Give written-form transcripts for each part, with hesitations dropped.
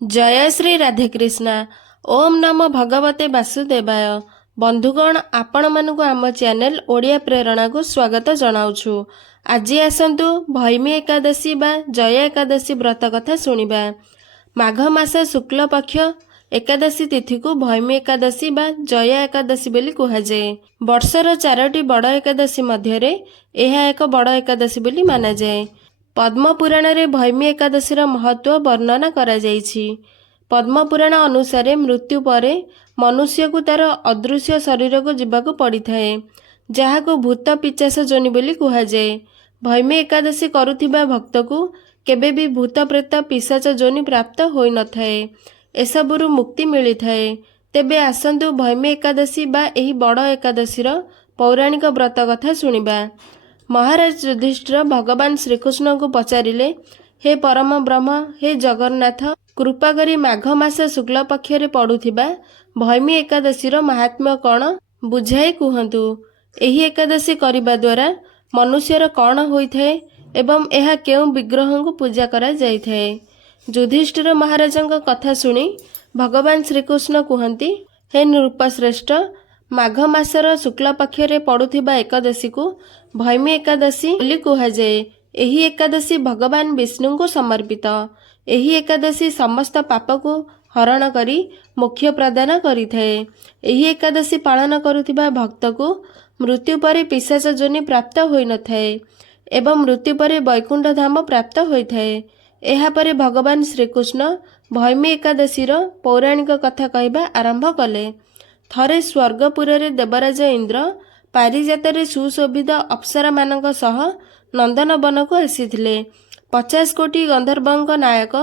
जय श्री राधेकृष्णा। ओम नमो भगवते वासुदेवाय। बंधुगण, आपण मानक आम चैनल ओडिया प्रेरणा को स्वागत जनाउछु। आज आसंतु भैमी एकादशी बा जय एकादशी व्रत कथा सुनिबा। माघ मास शुक्ल पक्ष एकादशी तिथि को भैमी एकादशी बा जय एकादशी बोली कुहाଯାଏ। वर्षर 4टी बड़ एकादशी मध्यरे एहा एक बड़ एकादशी बोली माना जाए। पद्म पुराण रे भैमी एकादशीर महत्व वर्णना करा जाइछि। पद्म पुराण अनुसार मृत्यु परे मनुष्य को तार अदृश्य शरीर को जीवाक पड़ी थाए, जहाको भूत पिचास जोनि बोली कुहाଯାଏ। भैमी एकादशी करुथिबा भक्त को केबे भी भूत प्रेत पिशाच जोनि प्राप्त होई न थाए, एसबुरु मुक्ति मिली थाए। तेबे आसंतु भैमी एकादशी बा एही बड़ एकादशीर पौराणिक व्रत कथा सुनिबा। महाराज युधिष्ठिर भगवान श्रीकृष्ण को पचारिले, हे परम ब्रह्म, हे जगन्नाथ, कृपा करी माघ मास शुक्ल पक्षरे पड़ुथिबा भैमी एकादशीर महात्म्य कौन बुझाई कुहतु। एही एकादशी करिबा द्वारा मनुष्यर कौन होइथाए एवं एहा केउ विग्रह को पूजा करा जाइथाए। युधिष्ठिर महाराजंक कथा सुनी भगवान श्रीकृष्ण कुहंती, हे नृपश्रेष्ठ, माघ मासर शुक्ल पक्षरे पड़ुथिबा एकादशी को भैमी एकादशी बोली कुहाଯାଏ। एही एकादशी भगवान विष्णु को समर्पित। एही एकादशी समस्त पाप को हरण करी मोक्ष प्रदान करिथाए। एही एकादशी पालन करुथिबा भक्त को मृत्यु परे पिशाच जोनि प्राप्त होई न थाए एवं मृत्यु परे वैकुंठ धाम प्राप्त होइथाए। एहा परे भगवान श्रीकृष्ण भैमी एकादशीर पौराणिक कथा कहवा आरंभ कले। थरे स्वर्गपुर रे देवराज इंद्र पारिजातरे सुशोभित अप्सरा मानक सह नंदनवन को आसीथिले। 50 कोटी गंधर्वंक नायक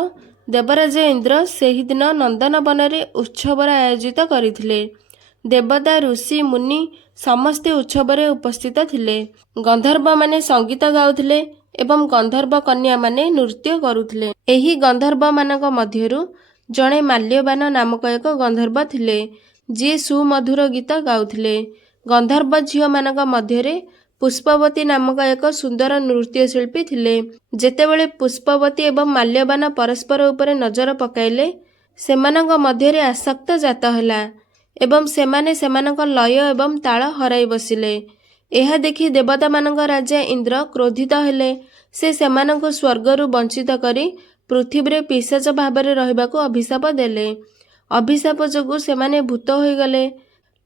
देवराज इंद्र सेही दिन नंदनवन रे उत्सवर आयोजित करिथिले। देवता ऋषि मुनि समस्ते उत्सव उपस्थित थिले। गंधर्व माने संगीत गाउथिले एवं गंधर्व कन्या माने नृत्य करुथिले। एही गंधर्व मानक मध्यरु जणे माल्यवान नामक एक गंधर्व थिले, जी सुमधुर गीत गाउथिले। गंधर्व झियो मानक मध्यरे पुष्पवती नामक एक सुंदर नृत्यशिल्पी थिले। जेतेबेले पुष्पवती एवं माल्यवान परस्पर उपरे नजर पकाइले, सेमानक मध्यरे आसक्त जात होला एवं सेमाने सेमानक लय एवं ताल हराई बसिले। एहा देखि देवता मानक राजा इंद्र क्रोधित हेले। से सेमानक स्वर्गरु वंचित करी पृथ्वी पिशाच भावरे रहिबाकु अभिशाप देले। अभिशाप जोगु सेमाने भूत होई गले।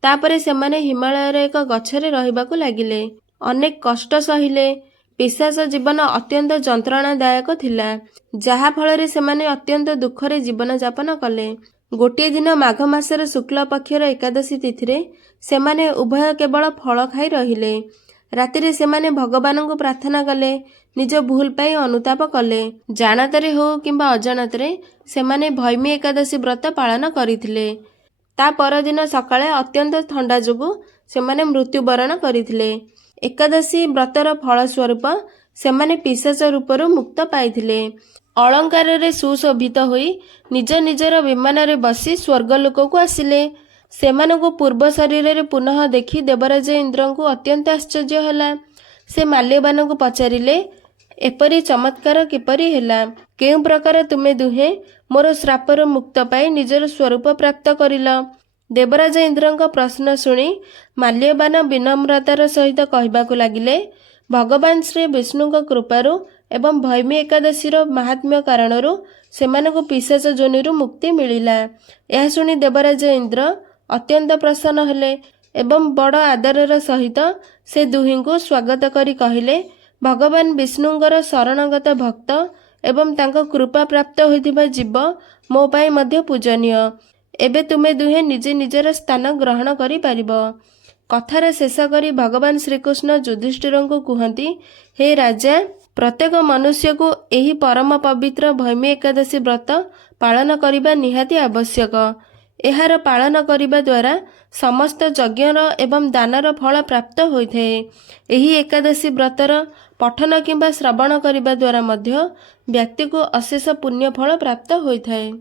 तापरे सेमाने हिमालय रे एक गछरे रहिबाकु लागिले। अनेक कष्ट सहिले। पिशाच जीवन अत्यंत जंत्रणादायक थिला, जहा फଳରେ सेमाने अत्यंत दुखरे जीवन यापन कले। गोटे दिन माघ मासर शुक्ल पक्षर एकादशी तिथिरे सेमाने उभय केवल फल खाई रहिले। रातिरे सेमाने भगवान को प्रार्थना कले, निज भूल पाई अनुताप कले। जानतरे हो किंबा अजाणतरे सेमाने भैमी एकादशी व्रत पालन करिथिले। ता परदिन सकाळे अत्यंत ठंडा जोगु सेमाने मृत्युवरण करिथिले। एकादशी व्रतर फल स्वरूप सेमाने पिशाच रूपरु मुक्त पाइथिले। अलंकार रे सुशोभित होई निज निजर विमान रे बसी स्वर्गलोक को आसिले। सेमानकु पूर्व शरीर रे पुनः देखि देवराज इंद्र को अत्यंत आश्चर्य होला। से माल्यवान को पचारिले, एपरी चमत्कार किपरि ହେଲା? केउ प्रकार तुमे दुहे मोर श्रापर मुक्त पाई निजर स्वरूप प्राप्त करिल? देवराज इंद्रଙ୍କ प्रश्न शुणी माल्यवान विनम्रतार सहित कहबाकु लागिले, भगवान श्री विष्णुଙ୍କ कृपारु एवं भैमी एकादशीर महात्म्य कारणरू सेमानकु पिशाच जोनिरु मुक्ति मिलिला। यह शुणी देवराज इंद्र अत्यंत प्रसन्न हेले एवं बड़ आदरर सहित से दुहिंकु स्वागत करी कहिले, भगवान विष्णुंकर शरणगत भक्त एवं तांको कृपा प्राप्त होइथिबा जीव मो पाई मध्य पूजनीय। एबे तुमे दुहे निजे निजर स्थान ग्रहण करि पारिबो। कथार शेष करी भगवान श्रीकृष्ण युधिष्ठिरंकु कुहंती, हे राजा, प्रत्येक मनुष्य को एही परम पवित्र भैमी एकादशी व्रत पालन करिबा निहाती आवश्यक। एहार पालन करिबा द्वारा समस्त यज्ञर एवं दानर फल प्राप्त होइथाए। एही एकादशी व्रतर पठन किंबा श्रवण करिबा द्वारा मध्य व्यक्ति को अशेष पुण्य फल प्राप्त होइथाए।